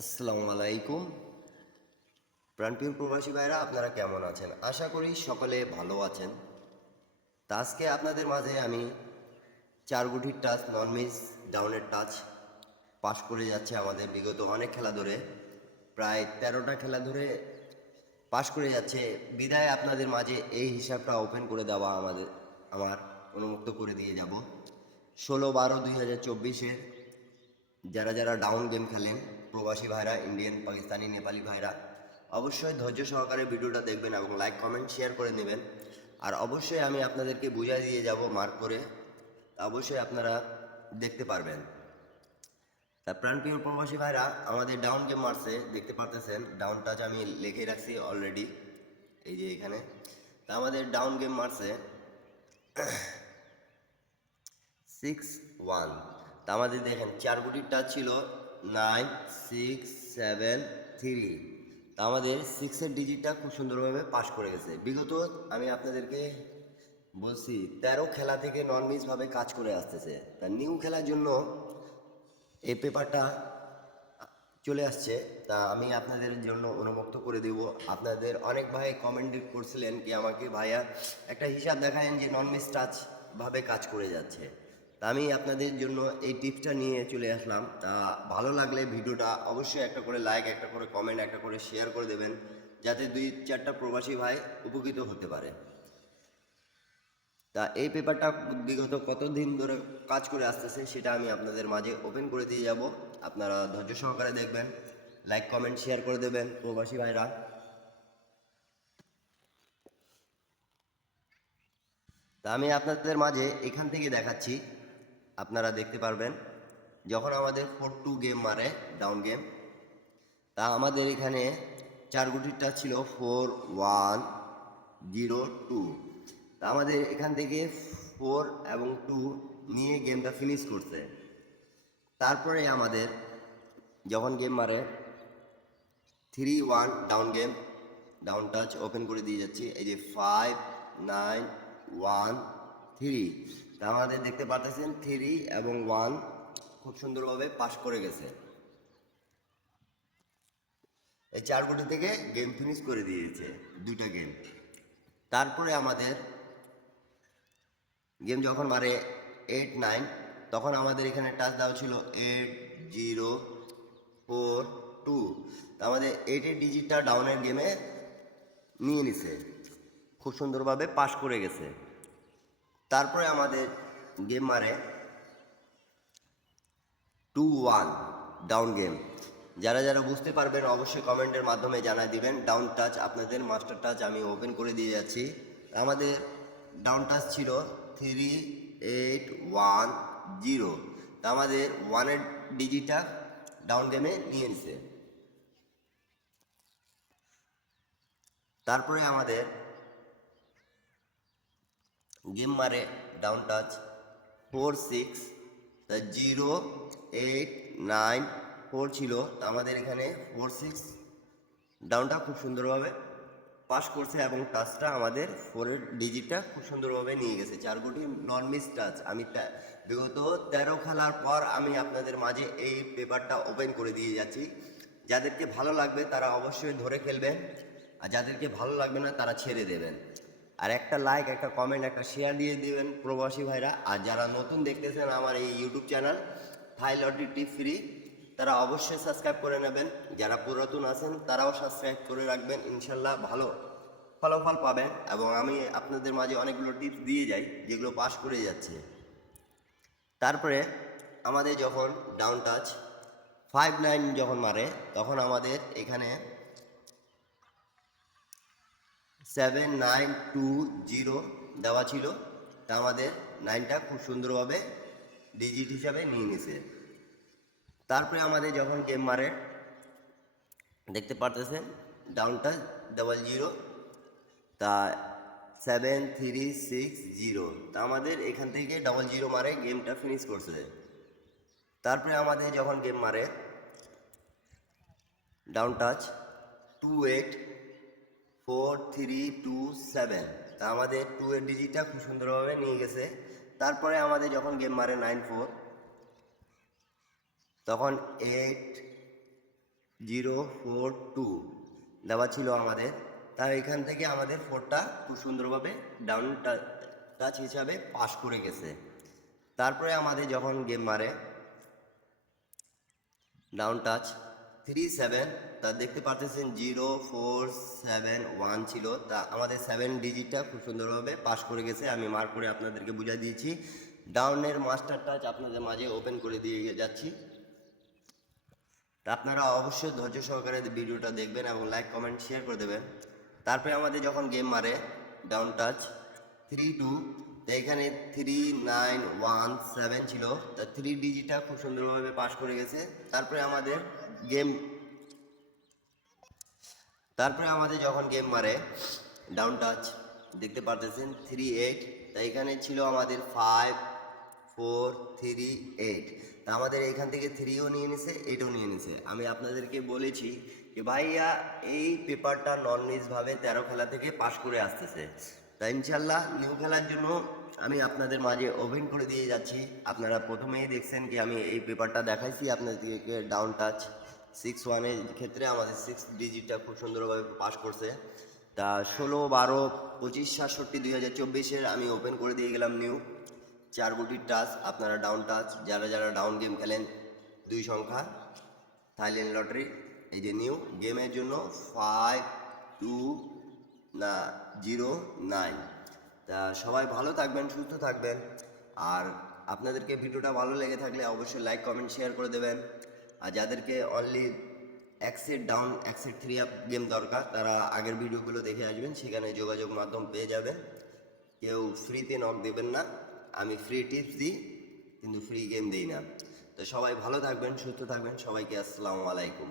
আসসালামু আলাইকুম। প্রাণপ্রিয় প্রবাসী ভাইরা, আপনারা কেমন আছেন? আশা করি সকলে ভালো আছেন। তা আজকে আপনাদের মাঝে আমি 4 গুটির টাচ নন মিস ডাউনের টাচ পাশ করে যাচ্ছে আমাদের বিগত অনেক খেলা ধরে, প্রায় 13টা খেলা ধরে পাশ করে যাচ্ছে। বিদায় আপনাদের মাঝে এই হিসাবটা ওপেন করে দেওয়া আমার উন্মুক্ত করে দিয়ে যাব। 16/12/2024-এর যারা যারা ডাউন গেম খেলেন, প্রবাসী ভাইরা, ইন্ডিয়ান, পাকিস্তানি, নেপালি ভাইরা, অবশ্যই ধৈর্য সহকারে ভিডিওটা দেখবেন এবং লাইক কমেন্ট শেয়ার করে নেবেন। আর অবশ্যই আমি আপনাদেরকে বুঝিয়ে দিয়ে যাব মার্ক করে, অবশ্যই আপনারা দেখতে পারবেন। তা প্রাণপ্রিয় প্রবাসী ভাইরা, আমাদের ডাউন গেম মারছে, দেখতে পারতেছেন ডাউন টাচ আমি লিখে রাখছি অলরেডি, এই যে এখানে। তা আমাদের ডাউন গেম মারছে 6-1। তা আমাদের দেখেন 4 গুটির টাচ ছিল 9-6-7-3। তা আমাদের 6-এর ডিজিটটা খুব সুন্দরভাবে পাস করে গেছে। বিগত আমি আপনাদেরকে বলছি 13 খেলা থেকে নন মিসভাবে কাজ করে আসতেছে। তা নিউ খেলার জন্য এই পেপারটা চলে আসছে। তা আমি আপনাদের জন্য উন্মুক্ত করে দেব। আপনাদের অনেক ভাই কমেন্ট করছিলেন কি আমাকে, ভাইয়া একটা হিসাব দেখায়েন যে নন মিস টাচ ভাবে কাজ করে যাচ্ছে। তা আমি আপনাদের জন্য এই টিপসটা নিয়ে চলে আসলাম। তা ভালো লাগলে ভিডিওটা অবশ্যই একটা করে লাইক, একটা করে কমেন্ট, একটা করে শেয়ার করে দেবেন, যাতে 2-4টা প্রবাসী ভাই উপকৃত হতে পারে। তা এই পেপারটা বিগত কতদিন ধরে কাজ করে আসতেছে সেটা আমি আপনাদের মাঝে ওপেন করে দিয়ে যাব। আপনারা ধৈর্য সহকারে দেখবেন, লাইক কমেন্ট শেয়ার করে দেবেন প্রবাসী ভাইরা। তা আমি আপনাদের মাঝে এখান থেকে দেখাচ্ছি, আপনারা দেখতে পারবেন। যখন আমাদের 4-2 গেম মারে ডাউন গেম, তা আমাদের এখানে 4 গুটিরটা ছিল 4-1-0-2। তা আমাদের এখান থেকে 4 এবং 2 নিয়ে গেমটা ফিনিশ করছে। তারপরে আমাদের যখন গেম মারে 3-1 down game, down touch open করে দিয়ে যাচ্ছি, এই যে 5-9-1-3। তা আমাদের দেখতে পাচ্ছেন 3 এবং 1 খুব সুন্দরভাবে পাস করে গেছে। এই 4 গুটি থেকে গেম ফিনিশ করে দিয়েছে 2টা গেম। তারপরে আমাদের গেম যখন মারে 8-9, তখন আমাদের এখানে টাচ দেওয়া ছিল 8-0-4-2। তো আমাদের 8-এর ডিজিটটা ডাউনের গেমে নিয়ে নিছে, খুব সুন্দরভাবে পাস করে গেছে। তারপরে আমাদের গেম মারে 2-1 ডাউন গেম। যারা যারা বুঝতে পারবেন অবশ্যই কমেন্টের মাধ্যমে জানাই দিবেন। ডাউন টাচ আপনাদের মাস্টার টাচ আমি ওপেন করে দিয়ে যাচ্ছি। আমাদের ডাউন টাচ ছিল 3-8-1-0। তা আমাদের 1-এর ডিজিটটা ডাউন গেমে নিয়ে নিছে। তারপরে আমাদের গেম মারে ডাউন টাচ 4-6-0-8-9-4 ছিল। আমাদের এখানে 4-6 ডাউনটা খুব সুন্দরভাবে পাস করছে এবং টাচটা আমাদের 4-এর ডিজিটটা খুব সুন্দরভাবে নিয়ে গেছে। 4 গুটি নন মিস টাচ। আমি বিগত 13 খেলার পর আমি আপনাদের মাঝে এই পেপারটা ওপেন করে দিয়ে যাচ্ছি। যাদেরকে ভালো লাগবে তারা অবশ্যই ধরে খেলবেন, আর যাদেরকে ভালো লাগবে না তারা ছেড়ে দেবেন। আর একটা লাইক, একটা কমেন্ট, একটা শেয়ার দিয়ে দিবেন প্রবাসী ভাইরা। আর যারা নতুন দেখতেছেন আমার এই ইউটিউব চ্যানেল থাই লটারি টিপ ফ্রি, তারা অবশ্যই সাবস্ক্রাইব করে নেবেন। যারা পুরাতন আছেন তারাও সাবস্ক্রাইব করে রাখবেন, ইনশাল্লাহ ভালো ফলাফল পাবেন। এবং আমি আপনাদের মাঝে অনেকগুলো টিপস দিয়ে যাই যেগুলো পাস করে যাচ্ছে। তারপরে আমাদের যখন ডাউন টাচ 5-9 যখন মারে, তখন আমাদের এখানে 7-9-2-0 দেওয়া ছিল। তা আমাদের 9টা খুব সুন্দরভাবে ডিজিট হিসাবে নিয়ে নিছে। তারপরে আমাদের যখন গেম মারে দেখতে পারতেছেন ডাউনটা 0-0, তা 7-3-6-0। তা আমাদের এখান থেকে 0-0 মারে গেমটা ফিনিশ করছে। তারপরে আমাদের যখন গেম মারে ডাউন টাচ 2-8-4-3-2-7। তা আমাদের 2-এর ডিজিটটা খুব সুন্দরভাবে নিয়ে গেছে। তারপরে আমাদের যখন গেম মারে 9-4, তখন 8 042 দেওয়া ছিল আমাদের। তার এখান থেকে আমাদের 4টা খুব সুন্দরভাবে ডাউন টাচ হিসাবে পাস করে গেছে। তারপরে আমাদের যখন গেম মারে ডাউন টাচ 37, তা দেখতে পারতেছেন 0471 ছিল, তা আমাদের 7 ডিজিটটা খুব সুন্দরভাবে পাস করে গেছে। আমি মার্ক করে আপনাদেরকে বুঝিয়ে দিয়েছি। ডাউনের মাস্টার টাচ আপনাদের মাঝে ওপেন করে দিয়ে যাচ্ছি। তা আপনারা অবশ্যই ধৈর্য সহকারে ভিডিওটা দেখবেন এবং লাইক কমেন্ট শেয়ার করে দেবেন। তারপরে আমাদের যখন গেম মারে ডাউন টাচ 32, তো এখানে 3917 ছিল, তা 3 ডিজিটটা খুব সুন্দরভাবে পাস করে গেছে। তারপরে আমাদের যখন গেম মারে ডাউন টাচ দেখতে পারতেছেন 38, তা এখানে ছিল আমাদের 5438, তা আমাদের এখান থেকে 3ও নিয়ে নিছে, 8ও নিয়ে নিছে। আমি আপনাদেরকে বলেছি যে ভাইয়া এই পেপারটা নন মিসভাবে 13 খেলা থেকে পাস করে আসতেছে, তাই ইনশাল্লাহ নিউ খেলার জন্য আমি আপনাদের মাঝে ওপেন করে দিয়ে যাচ্ছি। আপনারা প্রথমেই দেখছেন কি আমি এই পেপারটা দেখাইছি আপনাদেরকে ডাউন টাচ 61 ক্ষেত্রে আমাদের 6 ডিজিটটা খুব সুন্দরভাবে পাস করছে। তা 16, 12, 25, 67, 2024 আমি ওপেন করে দিয়ে গেলাম নিউ 4 গুটির টাচ। আপনারা ডাউন টাচ যারা ডাউন গেম খেলেন 2 সংখ্যা থাইল্যান্ড লটারি, এই যে নিউ গেমের জন্য 5209। তা সবাই ভালো থাকবেন, সুস্থ থাকবেন। আর আপনাদেরকে ভিডিওটা ভালো লেগে থাকলে অবশ্যই লাইক কমেন্ট শেয়ার করে দেবেন। আর যাদেরকে অনলি অ্যাক্সেট ডাউন অ্যাক্সেট 3 আপ গেম দরকার তারা আগের ভিডিওগুলো দেখে আসবেন, সেখানে যোগাযোগ মাধ্যম পেয়ে যাবেন। কেউ ফ্রিতে নক দেবেন না, আমি ফ্রি টিপস দিই কিন্তু ফ্রি গেম দিই না। তো সবাই ভালো থাকবেন, সুস্থ থাকবেন, সবাইকে আসসালামু আলাইকুম।